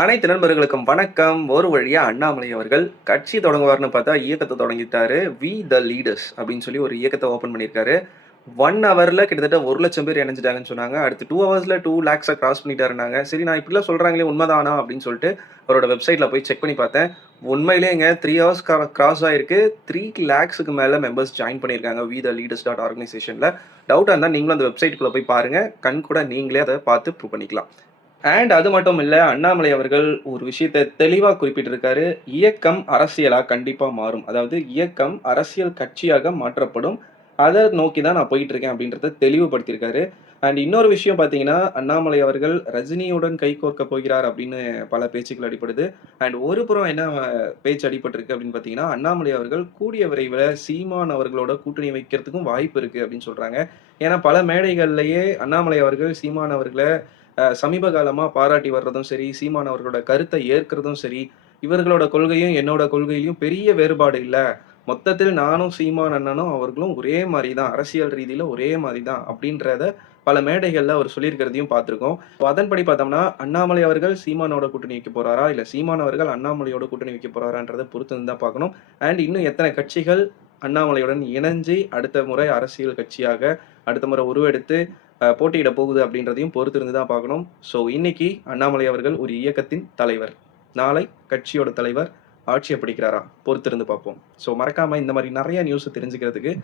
அனைத்து நண்பர்களுக்கும் வணக்கம். ஒரு வழியா அண்ணாமலை அவர்கள் கட்சி தொடங்குவார்ன்னு பார்த்தா, இயக்கத்த தொடங்கிட்டாரு. வி த லீடர்ஸ் அப்படின்னு சொல்லி ஒரு இயக்கத்த ஓப்பன் பண்ணியிருக்காரு. 1 ஹவர்ல கிட்டத்தட்ட 1,00,000 பேர் இணைஞ்சுட்டாங்கன்னு சொன்னாங்க. அடுத்து 2 ஹவர்ஸ்ல 2,00,000 கிராஸ் பண்ணிட்டாருன்னாங்க. சரி நான் இப்படிலாம் சொல்றாங்களே உண்மைதானா அப்படின்னு சொல்லிட்டு அவரோட வெப்சைட்ல போய் செக் பண்ணி பார்த்தேன். உண்மையிலேயேங்க 3 ஹவர்ஸ் கிராஸ் ஆயிருக்கு. 3,00,000க்கு மேல மெம்பர்ஸ் ஜாயின் பண்ணியிருக்காங்க. வி த லீடர்ஸ் டாட் ஆர்கனைசேஷன்ல. டவுட்டா இருந்தா நீங்களும் அந்த வெப்சைட்குள்ள போய் பாருங்க. கண் கூட நீங்களே அத பார்த்து ப்ரூவ் பண்ணிக்கலாம். அது மட்டும் இல்ல, அண்ணாமலை அவர்கள் ஒரு விஷயத்த தெளிவா குறிப்பிட்டிருக்காரு. இயக்கம் அரசியலா கண்டிப்பா மாறும். அதாவது இயக்கம் அரசியல் கட்சியாக மாற்றப்படும். அத நோக்கி தான் நான் போயிட்டுருக்கேன் அப்படின்றத தெளிவுபடுத்தியிருக்காரு. இன்னொரு விஷயம் பார்த்தீங்கன்னா, அண்ணாமலை அவர்கள் ரஜினியுடன் கைகோர்க்கப் போகிறார் அப்படின்னு பல பேச்சுக்கள் அடிபடுது. ஒரு புறம் என்ன பேச்சு அடிபட்டிருக்கு அப்படின்னு பார்த்தீங்கன்னா, அண்ணாமலை அவர்கள் கூடிய விரைவில சீமான் அவர்களோட கூட்டணி வைக்கிறதுக்கும் வாய்ப்பு இருக்கு அப்படின்னு சொல்றாங்க. ஏன்னா பல மேடைகள்லயே அண்ணாமலை அவர்கள் சீமான் அவர்கள சமீப காலமா பாராட்டி வர்றதும் சரி, சீமான் அவர்களோட கருத்த ஏற்கிறதும் சரி, இவர்களோட கொள்கையும், என்னோட கொள்கையிலயும் பெரிய வேறுபாடு இல்ல. மொத்தத்தில் நானும் சீமான் அண்ணனும் அவர்களும் ஒரே மாரி தான். அரசியல் ரீதியில ஒரே மாரி தான். அப்படின்றத பல மேடைகள்ல அவர் சொல்லியிருக்கிறதையும் பார்த்திருக்கோம். அதன்படி பார்த்தோம்னா, அண்ணாமலை அவர்கள் சீமானோட கூட்டணி வைக்க போறாரா? இல்ல சீமான் அவர்கள் அண்ணாமலையோட கூட்டணி வைக்க போறாரான்றத பொறுத்து இருந்து தான் பார்க்கணும். இன்னும் எத்தன கட்சிகள் அண்ணாமலையுடன் இணைஞ்சு அடுத்த முறை அரசியல் கட்சியாக அடுத்த முறை உருவெடுத்து போட்டியிட போகுது அப்படின்றதையும் பொறுத்திருந்து தான் பார்க்கணும். ஸோ இன்னைக்கு அண்ணாமலை அவர்கள் ஒரு இயக்கத்தின் தலைவர். நாளை கட்சியோட தலைவர் ஆட்சிய பிடிக்கிறாரா? பொறுத்திருந்து பார்ப்போம். ஸோ மறக்காம இந்த மாரி நெறைய நியூஸ தெரிஞ்சுக்கிறதுக்கு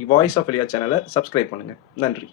வாய்ஸ் ஆஃப் இலியா சேனல சப்ஸ்கிரைப் பண்ணுங்க. நன்றி.